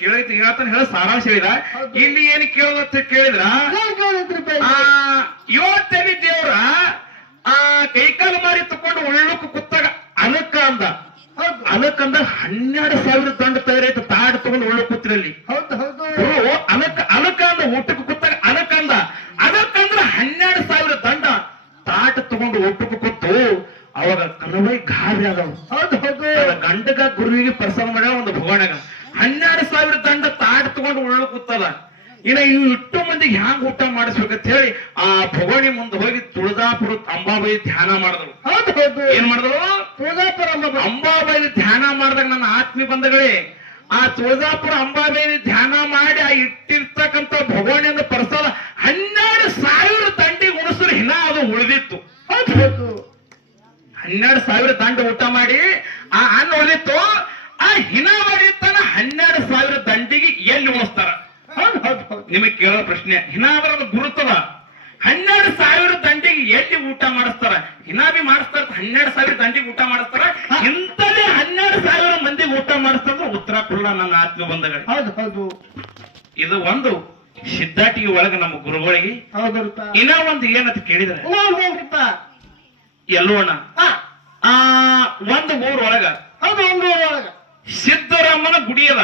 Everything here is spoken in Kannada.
ಕೇಳೈತಿ ಹೇಳ್ತಾನೆ ಹೇಳ ಸಾರಾಂಶ ಹೇಳಿದ. ಇಲ್ಲಿ ಏನ್ ಕೇಳೋದತ್ತ ಕೇಳಿದ್ರ, ಇವತ್ತೇನಿ ದೇವ್ರ ಕೈಕಾಲು ಮಾರಿ ತಕೊಂಡು ಉಳ್ಳಕ್ ಕೂತಾಗ ಅನಕ್ಕ ಅಂದ. ಅನಕ್ಕಂದ 12,000 ದಂಡ ತಯಾರೈತೆ ತಾಡ್ ತಗೊಂಡು ಉಳ್ಳಕ್ ಕೂತ್ರಲ್ಲಿ. ಅನಕ್ಕ ಅಂದ ಊಟಕ್ಕೆ ಕೂತಾಗ ಅನಕ್ಕಂದ. ಅದಕ್ಕಂದ್ರ 12,000 ದಂಡ ತಾಟ ತಗೊಂಡು ಊಟಕ್ಕೆ ಕೂತು ಅವಾಗ ಕಲವೈ ಗಾರಿ ಅದಾವ. ಗಂಡಗ ಗುರುವಿಗೆ ಪ್ರಸವ ಮಾಡ್ಯಾವ ಒಂದು ಭಗವಾನಾಗ 12,000 ದಂಡ ತಾಟ ತಗೊಂಡು ಉಳ್ಳು ಕೂತದ. ಇನ್ನ ಇವು ಇಟ್ಟು ಮಂದಿಗೆ ಹ್ಯಾಂಗ ಊಟ ಮಾಡಿಸ್ಬೇಕಂತ ಹೇಳಿ ಆ ಭಗವಾನಿ ಮುಂದೆ ಹೋಗಿ ತುಳಜಾಪುರ ಅಂಬಾಬಾಯಿ ಧ್ಯಾನ ಮಾಡಿದ್ರು. ಏನ್ ಮಾಡಿದ್ರು? ತುಳಜಾಪುರ ಅಂಬಾಬಾಯಿ ಧ್ಯಾನ ಮಾಡಿದಾಗ ನನ್ನ ಆತ್ಮೀಯ ಬಂಧುಗಳೇ, ಆ ತುಳಜಾಪುರ ಅಂಬಾಬಾಯಿ ಧ್ಯಾನ ಮಾಡಿ ಆ ಇಟ್ಟಿರ್ತಕ್ಕಂಥ ಭಗವಾನಿಯಿಂದ ಪ್ರಸಾದ 12,000 ದಂಡಿಗೆ ಉಣಿಸಿದ್ರೆ ಹಿನ ಅದು ಉಳಿದಿತ್ತು. 12,000 ದಂಡ ಊಟ ಮಾಡಿ ಆ ಅನ್ನ ಉಳಿದಿತ್ತು. ಆ ಹಿನ ಮಾಡಿರ್ತಾನ 12,000 ದಂಡಿಗೆ ಎಲ್ಲಿ ಉಣಿಸ್ತಾರ? ನಿಮಗೆ ಕೇಳೋ ಪ್ರಶ್ನೆ. ಹಿನ ಆದ್ರ ಅದು ಗುರುತದ. 12,000 ದಂಡಿಗೆ ಎಲ್ಲಿ ಊಟ ಮಾಡಿಸ್ತಾರ? ಹಿನ ಬಿ ಮಾಡಿಸ್ತಾರ, 12,000 ದಂಡಿಗೆ ಊಟ ಮಾಡಿಸ್ತಾರ. ಇಂಥದೇ 12,000 ಮಂದಿಗೆ ಊಟ ಮಾಡಿಸ್ತಾರ. ಉತ್ತರ ಕೊಡಲ್ಲ ನನ್ನ ಆತ್ಮ ಬಂಧಗಳೇ. ಹೌದು. ಇದು ಒಂದು ಸಿದ್ಧಾಟಿಗೆ ಒಳಗ ನಮ್ಮ ಗುರುಗಳಿಗೆ. ಇನ್ನ ಒಂದು ಏನಂತ ಕೇಳಿದ್ರೆ ಎಲ್ಲೋಣ ಒಂದು ಊರೊಳಗ ಸಿದ್ದರಾಮನ ಗುಡಿ ಅದ.